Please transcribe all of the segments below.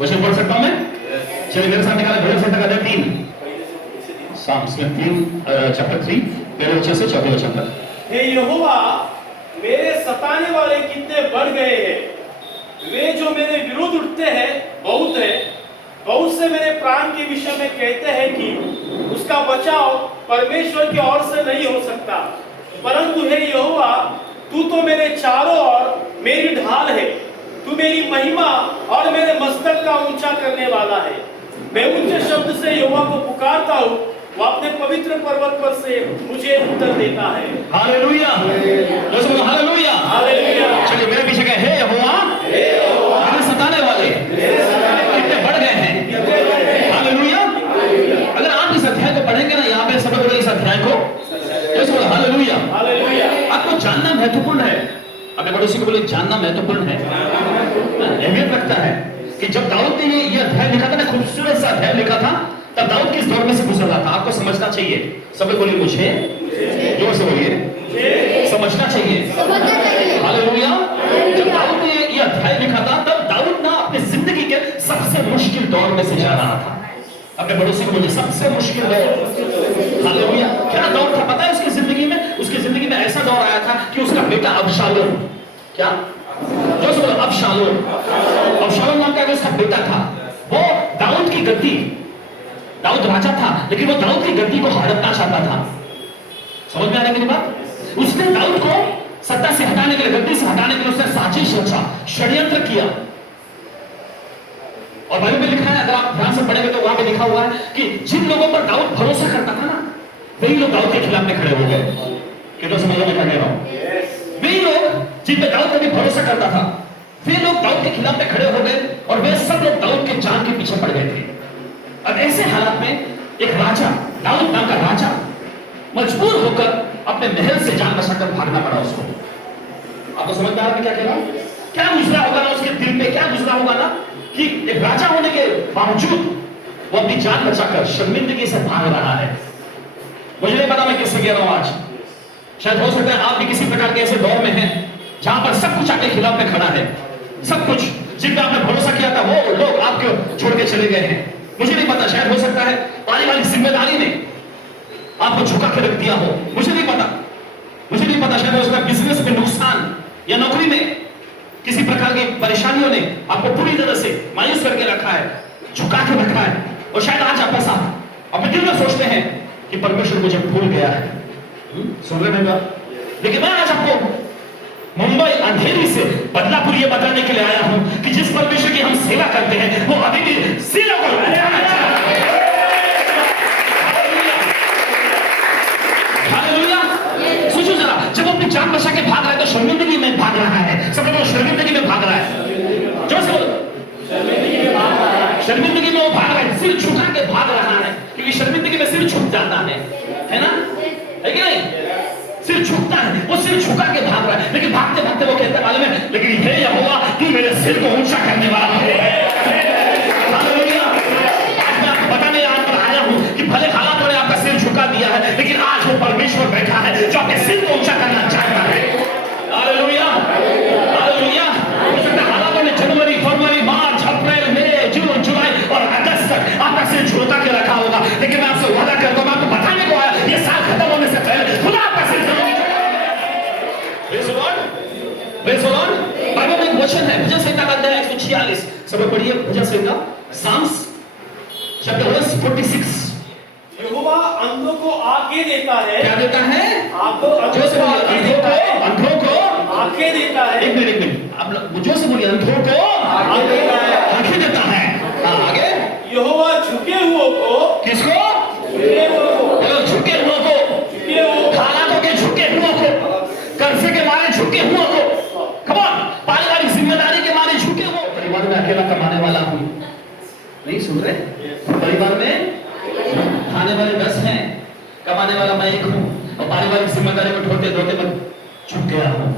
वचन पढ़ सकता हूं मैं? चलिए मेरे साथ निकाले भजन संहिता का अध्याय 3, साम्स 3 चैप्टर 3 पहले वचन से चौथे वचन तक। हे यहोवा, मेरे सताने वाले कितने बढ़ गए हैं, वे जो मेरे विरुद्ध उठते हैं बहुत है। बहुत से मेरे प्राण के विषय में कहते हैं कि उसका बचाव परमेश्वर की ओर से नहीं हो सकता। परंतु हे यहोवा, तू तो मेरे चारों ओर मेरी ढाल है। तू मेरी महिमा और मेरे मस्तक का ऊंचा करने वाला है। मैं ऊंचे शब्द से यहोवा को पुकारता हूँ, वो अपने पवित्र पर्वत पर से मुझे उत्तर देता है। Hallelujah, hallelujah, hallelujah. चलिए मेरे पीछे कहे, हे यहोवा, मेरे सताने वाले कितने बढ़ गए हैं। हालेलुया। अगर आप इस अध्याय को पढ़ेंगे ना, यहाँ पे सब लोग इस अध्याय को, हालेलुया, आपको जानना महत्वपूर्ण है। अपने पड़ोसी को बोले, जानना महत्वपूर्ण है, अहमियत रखता है कि जब दाऊद ने ये अध्याय लिखा था ना, खूबसूरत सा अध्याय लिखा था, तब दाऊद किस दौर में से गुजर रहा था, आपको समझना चाहिए। सब लोग बोलिए मुझे, जोर से बोलिए, समझना चाहिए। हालेलुया। जब दाऊद ने ये अध्याय लिखा था, तब दाऊद ना अपने जिंदगी के सबसे मुश्किल दौर में से जा रहा था। अपने पड़ोसी को बोलिए, सबसे मुश्किल दौर। हालेलुया। क्या दौर था पता है उसकी जिंदगी में? उसकी जिंदगी में ऐसा दौर आया था कि उसका बेटा अबशालोम, क्या जो बोलो, अबशालोम नाम का उसका बेटा था। वो दाऊद की गद्दी, दाऊद राजा था, लेकिन वो दाऊद की गद्दी को हड़पना चाहता था। समझ में आ रही मेरी बात? उसने दाऊद को सत्ता से हटाने के लिए, गद्दी से हटाने के लिए उसने साजिश रचा, षड्यंत्र किया। और बाइबल में लिखा है, अगर आप ध्यान से पढ़ेंगे तो वहां पे लिखा हुआ है कि जिन लोगों पर दाऊद भरोसा करता था ना, वही लोग दाऊद के खिलाफ में खड़े हो गए। कितना समझ में कह रहा हूं? वही लोग जिन पे दाऊद कभी भरोसा करता था, वे लोग दाऊद के खिलाफ में खड़े हो गए और वे सब लोग दाऊद के जान के पीछे पड़ गए थे। अब ऐसे हालात में एक राजा, दाऊद नाम का राजा, मजबूर होकर अपने महल से जान बचाकर भागना पड़ा उसको। आपको समझ में आ रहा है क्या कह रहा हूं? क्या गुजरा होगा ना उसके दिल पे, क्या गुजरा होगा ना कि एक राजा होने के बावजूद वो अपनी जान बचाकर शर्मिंदगी से भाग रहा है। मुझे नहीं पता मैं किससे कह रहा हूं आज। शायद हो सकता है आप भी किसी प्रकार के ऐसे दौर में हैं जहां पर सब कुछ आपके खिलाफ में खड़ा है। सब कुछ जिन पे आपने भरोसा किया था वो लोग आपको छोड़ के चले गए हैं। मुझे नहीं पता, शायद हो सकता है पारिवारिक जिम्मेदारी ने आपको झुका के रख दिया हो। मुझे नहीं पता, शायद हो सकता है बिजनेस में नुकसान या नौकरी में किसी प्रकार की परेशानियों ने आपको पूरी तरह से मायूस करके रखा है, झुका के रखा है। और शायद आज आप ऐसा अपने दिल में सोचते हैं कि परमेश्वर मुझे भूल गया है। सुन रहे हैं? लेकिन मैं आज आपको मुंबई अंधेरी से बदलापुर ये बताने के लिए आया हूं कि जिस परमेश्वर की हम सेवा करते हैं वो अभी भी सिरों को उठाना चाहता है। हालेलुया। सोचो जरा, जब अपनी जान बचा के भाग रहा है तो शर्मिंदगी में भाग रहा है। सब लोग शर्मिंदगी में भाग रहा है। जो सब शर्मिंदगी में वो भाग रहा है, सिर झुका के भाग रहा है, क्योंकि शर्मिंदगी में सिर झुक जाता है ना? है कि नहीं? सिर झुकता है, वो सिर झुका के भाग रहा है, लेकिन भागते भागते वो कहता है मालूम है, लेकिन हे यहोवा, तू मेरे सिर को ऊंचा करने वाला है। हालेलुया। आज मैं आपको बताने यहाँ पर आया हूँ कि भले हालातों ने आपका सिर झुका दिया है, लेकिन आज वो परमेश्वर बैठा है जो आपके सिर को ऊंचा करना चाहता है। Hallelujah, hallelujah. हो सकता है हालातों ने जनवरी, फरवरी, मार्च, अप्रैल, मई, जून, जुलाई और अगस्त तक आपका सिर झुका के रखा होगा, लेकिन मैं आपसे वादा करता हूँ, मैं आपको बताने को आया, ये साल खत्म होने से पहले खुदा आपका सिर बाइबल में एक वचन है, भजन संहिता का अध्याय 146, सब लोग पढ़िए भजन संहिता, साम्स चैप्टर 46। यहोवा अंधों को आंखें देता है। क्या देता है? अंधों को आंखें देता है। एक मिनट आप लोग जो से बोलिए, अंधों को आंखें देता है। आगे, यहोवा झुके हुओं को, किसको? झुके हुओं को, हालातों के झुके हुओं को, कर्जे के मारे झुके हुओं को, कम ऑन, पारिवारिक जिम्मेदारी के मारे झुके हुओं। परिवार में अकेला कमाने वाला हूं, नहीं सुन रहे? परिवार में खाने वाले 10 हैं, कमाने वाला मैं एक हूं, और पारिवारिक जिम्मेदारी में ढोते ढोते मैं झुक गया हूं।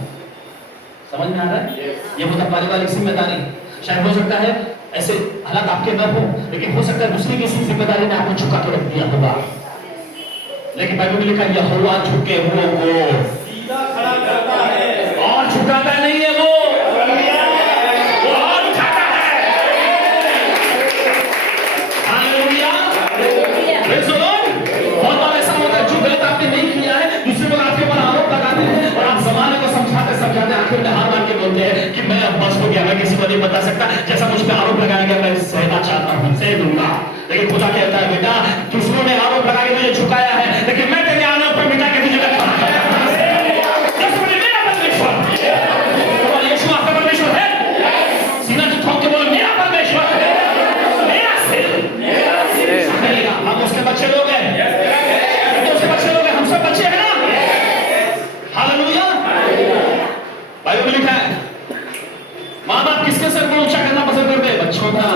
समझ में आ रहा है? ये होता पारिवारिक जिम्मेदारी। शायद हो सकता है ऐसे हालात आपके न हो, लेकिन हो सकता है दूसरी किसी जिम्मेदारी ने आपको झुका के रख दिया होगा, लेकिन बाइबल में लिखा है यहोवा झुके हुओं को सीधा खड़ा करता है और झुकाता नहीं है। वो और उठाता है। नहीं बता सकता, जैसा मुझ पे आरोप लगाया गया मैं सहना चाहता हूँ, सह दूंगा। लेकिन खुदा कहता है बेटा दूसरों ने आरोप लगा के तुझे झुकाया है, लेकिन मैं तेरे आरोप पर मिटा के तुझे रखा है। मेरा परमेश्वर, यीशु आपका परमेश्वर है। सीना जो ठोक के बोलो मेरा परमेश्वर है, मेरा सिर करेगा। हम उसके बच्चे लोग हैं, उसके बच्चे लोग हैं, हम सब बच्चे हैं ना। हालेलुया। बाइबल में लिखा है माँ बाप किसके सर को ऊंचा करना पसंद करते हैं? बच्चों का।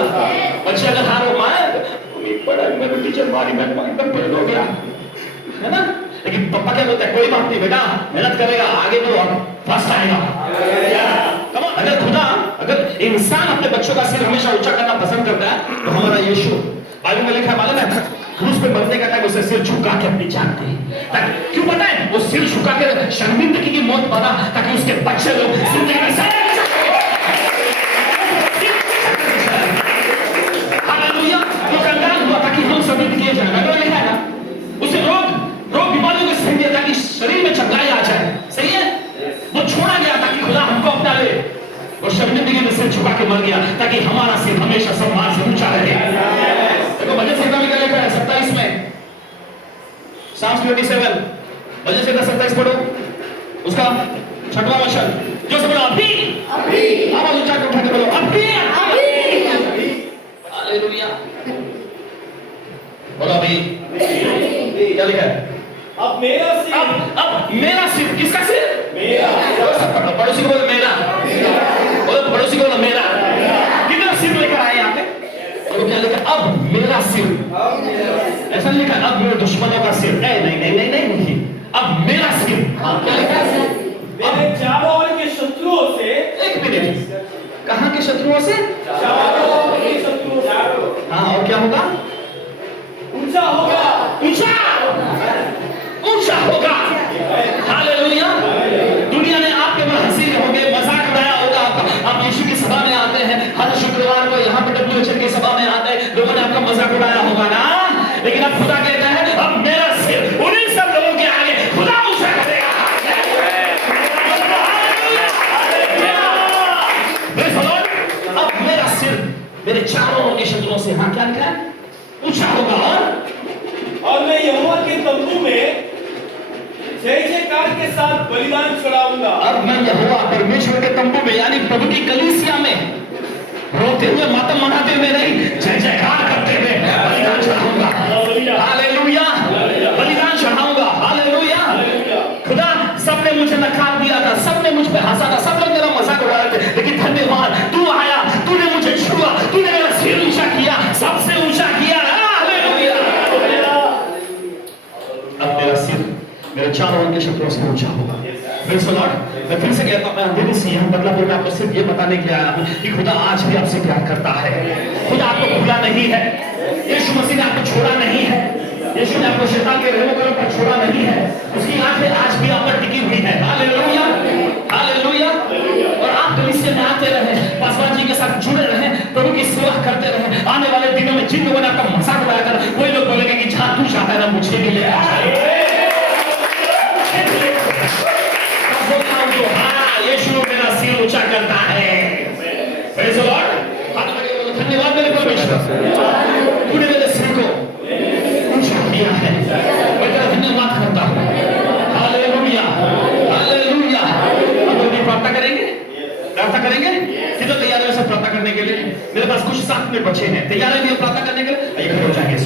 बच्चे अगर हारो मारे पढ़ाई में टीचर मारी मैं एकदम फेल हो गया, है ना। लेकिन पापा क्या बोलते हैं? कोई बात नहीं बेटा, मेहनत करेगा, आगे तो फर्स्ट आएगा। अगर खुदा, अगर इंसान अपने बच्चों का सिर हमेशा ऊंचा करना पसंद करता है तो हमारा यीशु, बाइबल में लिखा है मालूम है, क्रूस पे मरने का टाइम उसे सिर झुका के अपनी जान दी। क्यों पता है? वो सिर झुका के शर्मिंदगी की मौत मरा ताकि उसके बच्चे लोग जिंदगी में हालेलुया, वो कंगाल हुआ ताकि हम सभी किए जाए। बाइबल में लिखा है ना, उसे रोग बीमारियों को सही दिया ताकि शरीर में चंगाई आ जाए। सही है, वो छोड़ा गया ताकि खुदा हमको अपना ले। वो शर्मिंदगी में सिर झुका के मर गया ताकि हमारा सिर हमेशा सम्मान से ऊंचा रहे। देखो भजन संहिता में क्या लिखा है 27 में, Psalms 27 भजन संहिता 27 पढ़ो, उसका 6वां वचन, जो सब बोलो अभी आवाज ऊंचा कर उठा के बोलो अभी। हालेलुया, बोलो अभी। क्या लिखा है? अब मेरा सिर किसका सिर? मेरा। पड़ोसी को बोलो मेरा, बोलो पड़ोसी को बोलो मेरा। कितना सिर लेकर आए यहाँ पे? और क्या लिखा? अब मेरा सिर। ऐसा लिखा अब मेरे दुश्मनों का सिर। नहीं, अब मेरा सिर। क्या लिखा? मेरे चारों ओर के शत्रुओं से। एक मिनट, कहाँ के शत्रुओं से? चारों ओर के शत्रुओं से। हाँ, और क्या होगा? ऊंचा होगा, ऊंचा होगा। हालेलुया। दुनिया ने आपके ऊपर हंसी होंगे, मजाक उड़ाया होगा आपका। आप यीशु की सभा में आते हैं, हर शुक्रवार को यहाँ पे WHL की सभा में आते हैं, लोगों ने आपका मजाक उड़ाया होगा ना। लेकिन अब खुदा कहता है अब मेरा सिर उन्हीं सब लोगों के आगे खुदा ऊंचा करेगा। अब मेरा सिर मेरे चारों ओर के शत्रुओं से, हाँ क्या लिखा है? ऊंचा होगा। और मैं यहोवा के तंबू में जय जयकार के साथ बलिदान चढ़ाऊंगा। अब मैं यहोवा परमेश्वर के तंबू में यानी प्रभु की कलीसिया में रोते हुए मातम मनाते हुए नहीं, जय जयकार करते हुए बलिदान चढ़ाऊंगा। हालेलुया, बलिदान चढ़ाऊंगा। हालेलुया। खुदा सबने मुझे नकार दिया था, सबने मुझ पे हंसा था, सब लोग मेरा मजाक उड़ा रहे थे, लेकिन धन्यवाद तू आया, तूने मुझे छुआ, तूने मेरा सिर ऊंचा किया, सबसे ऊंचा किया। हालेलुया। अब मेरा सिर मेरे चारों ओर के शत्रुओं से ऊंचा होगा। Praise the Lord. मैं फिर से कहता हूं, मैं अंधेरे से यहां बदलापुर में आपको सिर्फ ये बताने के लिए आया हूं कि खुदा आज भी आपसे प्यार करता है। खुदा आपको भूला नहीं है। यीशु मसीह ने आपको छोड़ा नहीं है। यीशु ने आपको शैतान के रहमों पर छोड़ा नहीं है। उसकी आंखें आज भी आप पर टिकी हुई है। Hallelujah, hallelujah. और आप कलीसिया में आते रहे, पासवान जी के साथ जुड़े रहे, प्रभु की सेवा करते रहे। आने वाले दिनों में जिन लोगों ने आपका मजाक उड़ाया कर, वही लोग बोलेंगे कि जहां तू चाहता है ना मुझे भी ले आ। यीशु मेरा सिर ऊंचा करता है। Praise the Lord. धन्यवाद मेरे परमेश्वर, तूने मेरे सिर को ऊंचा किया है। मैं तेरा धन्यवाद करता हूं। Hallelujah, hallelujah. अब हम प्रार्थना करेंगे, प्रार्थना करेंगे। कितने तैयार हैं सब प्रार्थना करने के लिए? मेरे पास कुछ 7 मिनट बचे हैं। तैयार हैं प्रार्थना करने के लिए? आइए खड़े हो जाएंगे।